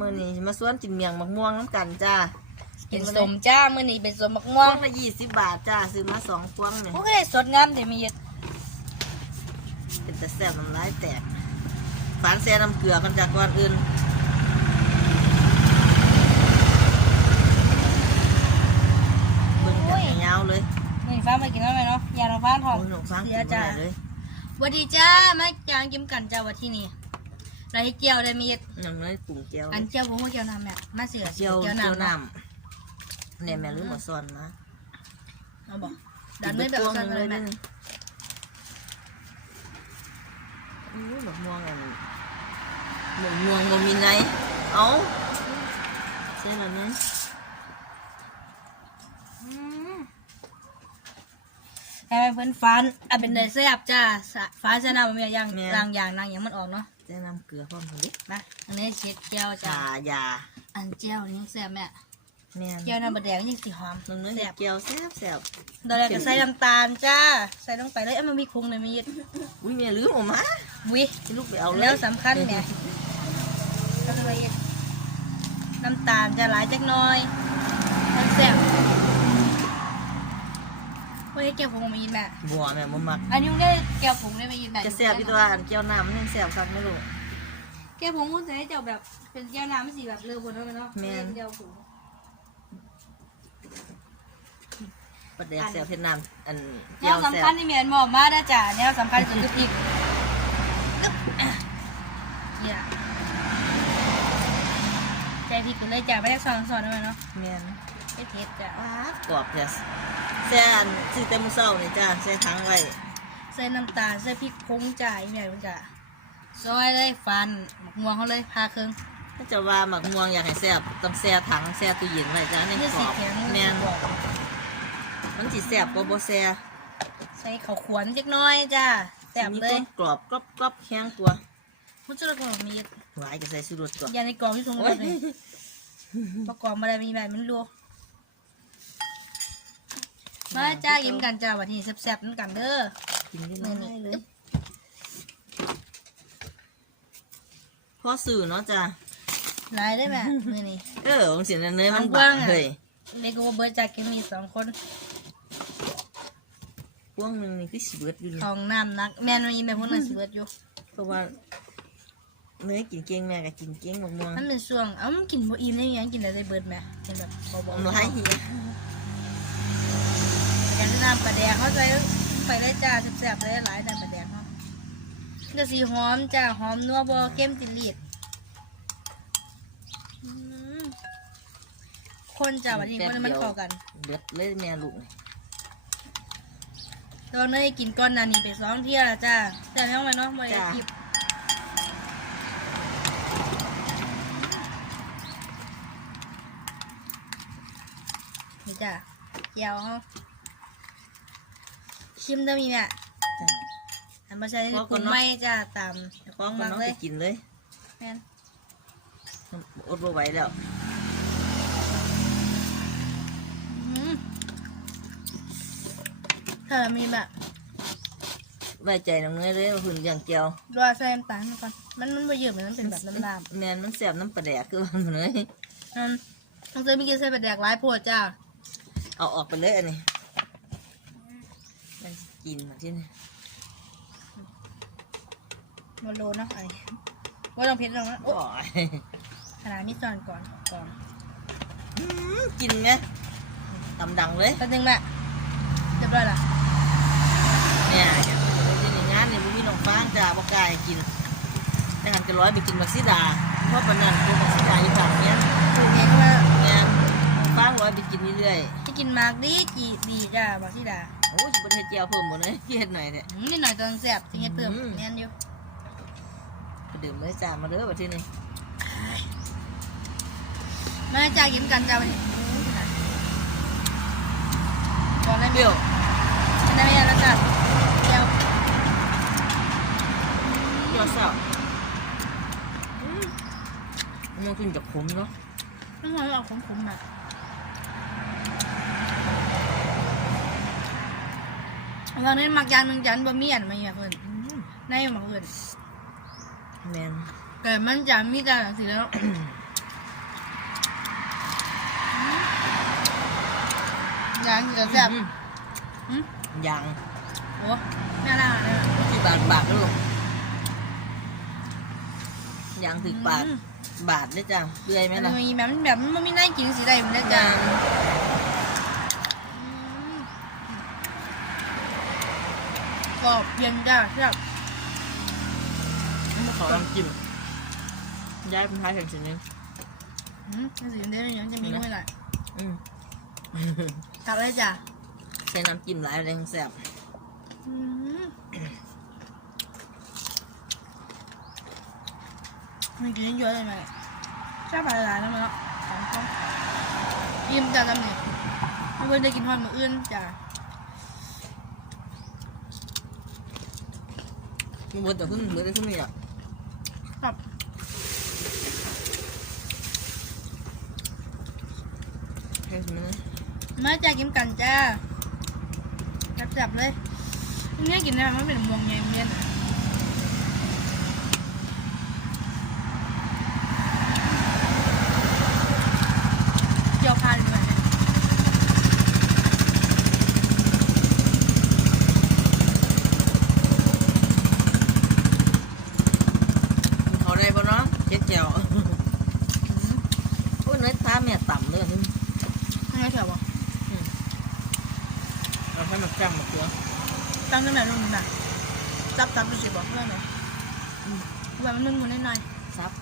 มื้อนี้มาสวนกินเมียงมะม่วงน้ำกันจ้าเป็นสมจ้ามื้อนี้เป็นสมมะพม่ววงงละยี่สิบบาทจ้าซื้อมาสองพวงเนี่ยโอ้ยสดงามเดี๋ยวมีเยอะเป็นแต่แซ่บน้ำลายแตกฝานแซ่น้ำเกลือกันจากก่อนอื่นเบิ่งกันยาวๆเลยนี่ฟ้ามากินแล้วไหมเนาะยาเราฟ้าทองโอ้ยหนูฟังเสีกิยนจ้าบ่ได้เลยสวัสดีจ้ามาจางกิมกันจ้าวันที่นี่ ไรเจียวได้มีเยอะยังไม่ได้ปรุงเจียวอันเจียวผมก็เจียวน้ำแม่มาเสือเจียวเจียวเจียวน้ำน้เนาะำเนี่ยแม่ลืมมาซ่อนนะเอาบอกดันไม่แบบพวงสั่นหเลนึ่ยงแม่เลยอู้มะม่วงอันมะม่วงบ่มีไงเอ้าใช่แล้วเนี่ยอืมแอบเป็นฟันอะเป็นเนยแซ่บจ้าฟ้าชนะมันมีอย่างรางอย่างนางอย่างมันออกเนาะ ใส่น้ำเกลือพร้อมกันดินะอันนี้เช็ดเจียวจ้าชายาอันเจียวนี่แซ่บแม่แม่นเจียวน้ำบะแดงยังสีหอมน้องเนื้อแซ่เห็ดบเจียวแซ่บแซ่บตอนแรกก็ใส่น้ำตาลจ้า ใส่ลงไปเลยเอ้ยมันมีคงเลยมีเยอะอุ้ยแม่ลืมออกมาวิให้ลูกไปเอาเลยแล้วสำคัญเนี่ยก็เลยน้ำตาลจะหลายจักหน้อยมันแซ่บ เฮ้ยแก้วผงมายินแม่บัวแม่บ่มักอันนี้มึงได้แก้วผงได้มายินแม่จะแซ่บอีตัวอันเจียวน้ำมันยังแซ่บคักไม่รู้แก้วผงคุณจะให้เจ้าแบบเป็นแก้วน้ำสีแบบเรือบนนั้นเนาะแม่นแก้วผงประเดี๋ยวแซ่บเผ็ดน้ำอันแนเจียววแซ่สำคัญบที่เมียนบอกมาได้อจ้ะแนวสำคัญสุดคือพริกอึ๊บอะเนี่ยใจพริกกันเลยจ้ะไม่ได้สอนสอนด้วยเนาะแม่นไม่เผ็ดจ้ะว้ากรอบแท้ แซ่อันซื้อแต่มื้อเช้านี่จ้าใส่ถังไว้ใส่น้ำตาลใส่พริกพงจ่ายใหญ่มันจ้ะซอยเลยฟันหมกม่วงเขาเลยพาเครื่อง ถ้าจะว่าหมักม่วงอยากให้แซ่บต้องแซ่ถังแซ่ตู้เย็นไว้จ้านี่นี่กรสีอบแข็งแม่นบอกมันสิแซ่บกว่าบ่แซ่ใส่ข้าวขวนเล็กน้อยจ้ะแซ่บมีเลคยวามกรอบกรอบกรอบแข็งกว่ามุจุระกอบมีหลายก็ใส่สุรสก่อนยาในกล่องที่ถุงโอ้เลยยประกอบมาได้มีแบบมันรัว มาจ้ากินกันจ้าวันนี้แซ่บๆนั่นกันเด้อกินได้หลายเลยพอสื่อเนาะจ้าหลายได้ไหมมือนี้เออของเสียงเนยมันกบาว้างงอะเฮ้ยเด็กกูเบิร์ดจากกินมีสองคนพวงหนึ่งนี่คือสิเบิดอยู่นี่ทองน้ำนัก แม่นมีแม่พูดน่ะสิเบิร์ดอยู่ เพราะว่าเนยกินเก่งแม่ก็กินเก่งมะม่วงมันเป็นช่วง เอ้ามันกินบ่อิ่มได้ยังกินอะไรได้เบิร์ดแม่กินแบบเบามันหลายเหียๆอย่าง น้ำปลาแดงเขาใส่ไปได้จ้าแซ่บๆเลยหลายน้ำปลาแดงเขาก็สีหอมจ้าหอมนัวบ่เค็มติดลีดอืมคนจ้าวันนี้คนให้มันเข้ากันเบิดเลยแม่ลูกนี่ตอนนี้กินก้อนนานี่ไปสองเที่ยแล้วจ้าแต่ยังไงเนาะไม่ได้คลิปนี่จ้าเกี่ยวเขา ชิมได้มีเนี่ยจ้ะอันมาใช้ปรุงไม่จ้าตามฟ้องมันน้องเลไปยกินเลยแม่นอดบ่ไหวแล้วอืมถ้ามีแบบไว้ใจน้องเนยเลยว่าหุ่นอย่างเจียวรอใส่น้ำตาลมาก่อนมันมันไม่เยอะเหมือนมันเป็นแบบน้ำดำแม่นมันแซ่บน้ำปลาแดกคือว่ามันเลยอืมต้องเจอมีกินใส่ปลาแดกร้ายโพดจ้าเอาออกไปเลยอันนี้มันสิ กินมาที่นี่มาโลเนาะไอ้ว่าต้องเผ็ดลงนะโอ้โอ้ยขนาดนี้ซอนก่อนก่อนอืมกินไงตำดังเลยแป๊บนึงแม่เรียบร้อยละเนี่ยอย่างที่ในงานนี่บ่มีน้องฟางจ้าบ่กล้าให้กินแต่หันจะร้อยไปกินมักซิดาเพราะปานนั้นคือมักซิดาอยู่ฝั่งเนี้ยถูกเองว่าเนี่ยน้องฟางร้อยไปกินเรื่อยที่กินมากดีจีดีจ้าบอกที่ดาๆโอ้ยสิบ่ได้เฮ็ดเจียวเพิ่มบ่เลยเฮ็ดหน่อยเนี่ยอืมนิดหน่อยตอนแซ่บที่เฮ็ดเพิ่มอืมแน่นอยู่ไปดื่มเลยจ้ามาเด้อบัดทีนี้มาจ้ากินกันจ้าวันนี้ก่อนเลยเปรี้ยวอันนั้นไม่ได้แล้วจ้าเดี๋ยวเปรี้ยวแซ่บอืมมันกินจากขมเนาะ ต้องลองเอาขมๆมา ตอนนี้มักยางหนึ่งจันบะเมี่ยนมาเยอะเพิ่นได้มาเพื่นแมนแต่มันจะมีแต่สีแล้วยางเยอะแซ่บยางโอ้แม่น่าเนี่ยที่บาทบาทนั่นหรอยางถึงบาทบาทได้จังเปื่อยไหมล่ะมีแบบแบบมันไม่น่ากินสีใดมันได้จัง รอบเย็นจ้ะแซ่บไม่ขอน้ำจิ้มย้ายเป็นท้ายแข่งสินี้อืมนี่สีเดียวอย่างจะมีด้วยหน่อยอืมกลับเลยจ้ะใช้น้ำจิ้มหลายแรงแซ่บอืมมีกินเยอะเลยไหมชอบอะไรหลายๆแล้วมั้งเนาะสองคนยิ้มจ้ะจำเนี่ยไม่เพิ่งได้กินทอดมืออื่นจ้ะ มันบดแต่ขึ้นเหมือนได้ขึ้นนี่อะครับแค่สินี้มาจ้ะกินกันจ้าจับๆเลยเนี่ยกินได้มันเป็นมวงไงเมียนเกี่ยวพานไป เขาได้ปะเนาะเจ๊เจียวโอ้ยเนื้อท้าแม่ต่ำเลยนี่ไม่ได้เถอะวะเราให้มันจ้ำมาเกลือตั้งตั้งแต่รุ่นน่ะจับจับดูสิบอกเพื่อนเลยว่ามันมึนๆหน่อยซับ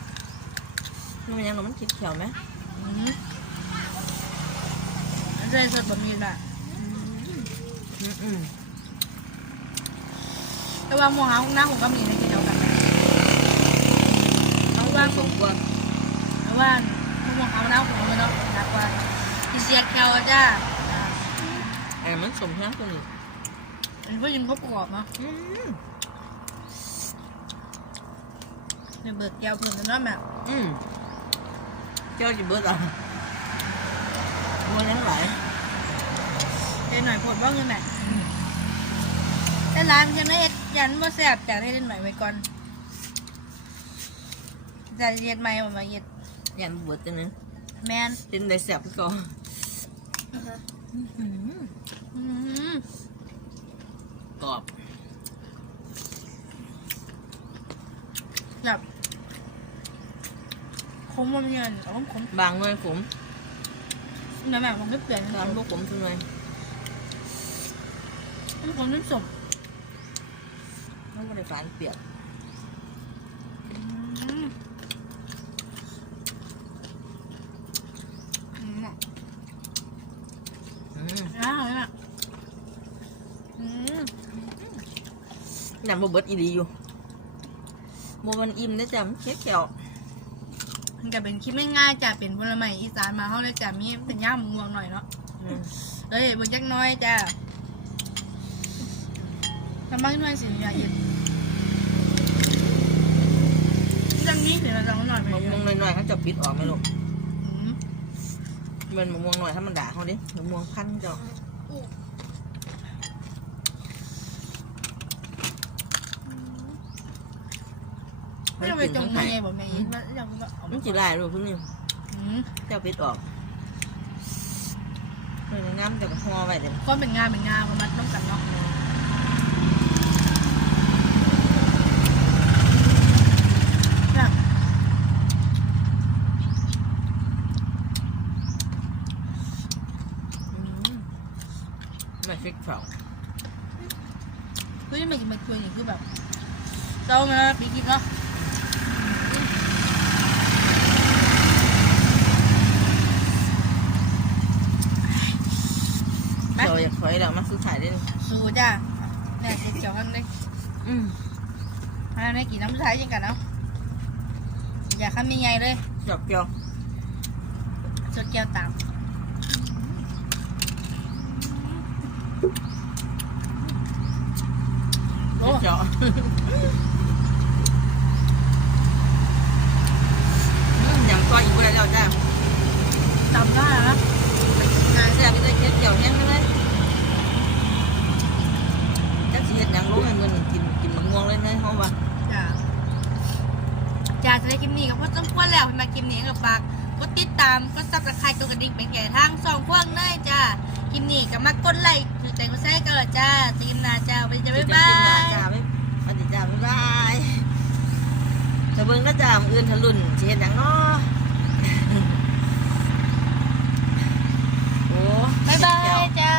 นี่มันยังหนูมันคิดเขียวไหมๆอืมอันเรยสดแบบนี้น่ะอืมอืมแต่ว่าหมวงหาห้องน้ำผมก็มีในที่เดีย วกันเอาว่าสมควรแต่ว่าหมวงหาห้องน้ำผมก็เนาะนักว่าอีเสียแคลจ้าไอ้มันสมแห้งตัวนี้เป็นผู้หญิงเขาประกอบเนาะอืมเดี๋ยวเบิกแก้วเพิ่มกันเนาะแม่อืมเจ้าจะเบิดอะมันยังไหลเดี๋ยวหน่อยปวดบ้างเลยแม่แต่ร้านจะไม่เอ็ดยันว่าแซ่บจากให้เล่นใหม่ไว้ก่อน จะเย็ดใหม่ออกมาเย็ดยันเบิดจังนึงแมนกินได้แซ่บพี่ก่อนอืมกรอบแบบคมมันเงินเอาคมบางหน่วยขมแม่แม่ผมก็เปลี่ยนบางพวกขมทุกหน่วยมันคมน้ำสมมันก็ได้ฝานเปียก อืมอืม อืม อ้าวนี่น่ะอืม ยันบ่เบิดอีดีอยู่โมมันอิ่มได้อจ้ะมันเคี้ยวเขียวมันก็เป็นคลิปง่ายๆจ้ะเป็นผลไม้อีสานมาเขาเลยจ้ะมีเป็นย่ามม่วงหน่อยเนาะอืมเอ้ยบนจักหน้อยจ้ะทำบ้างหน่อยสิอย่าอิดจังนี้เดี๋ยวเราจะเอาหน่อยไปมะม่วงหน่อยๆเขาจะปิดออกไหมลูกอืมมันมะม่วงหน่อยถ้ามันด่าเขาดิมะม่วงพันธุ์เจ้า ไม่ต้องไปจงเมย์บอกเมย์ว่าอยากว่าเอามันจะได้ลูกคุณนี่อืมเจ้าปิดออกเฮ้ยน้ำจะห่อไว้เดี๋ยวก็เป็นงานเป็นงานของมันต้องกันเนาะแบบอืมไม่ฟิกเผาเฮ้ยไม่กินไม่คุยอย่างคือแบบเจ้ามาปีกินเนาะ เราอยากถอยแล้วมาซื้อขายได้เลยสู้จ้าเนี่ยเกี่ยวกันเลยอืมอันนี้กี่น้ำใช้ยังกันเนาะอย่าข้ามมีไงเลยจอกเกี่ยวจดแก้วตามโอ้เจาะอืมอย่างก้อยอีกเวลาแล้วจ้าจำได้นะงานแซ่บไม่ได้เค็ดเกี่ยวแห้งเลยจั งให้มันกินกินมะม่วงเล่นะเขาว่าจ้าจ้าจะได้กินนี่ก็เพราะต้องควรแล้วมากินนี้กับปากก็ติดตามก็ซับสไครต์ตัวกระดิ่งเป็นแก่ทางสองพวงเนยจ้ากินนี่ก็มากดไลค์ถือใจก็แซ่กันละจ้าจะกินนาจ้าไปจะบ๊ายบายจ้าไปปฏิจ้าบ๊ายบายถ้าเบิ้งก็จ้าอื่นทะลุนเชียร์อย่างน้อโอ้บายบายจ้า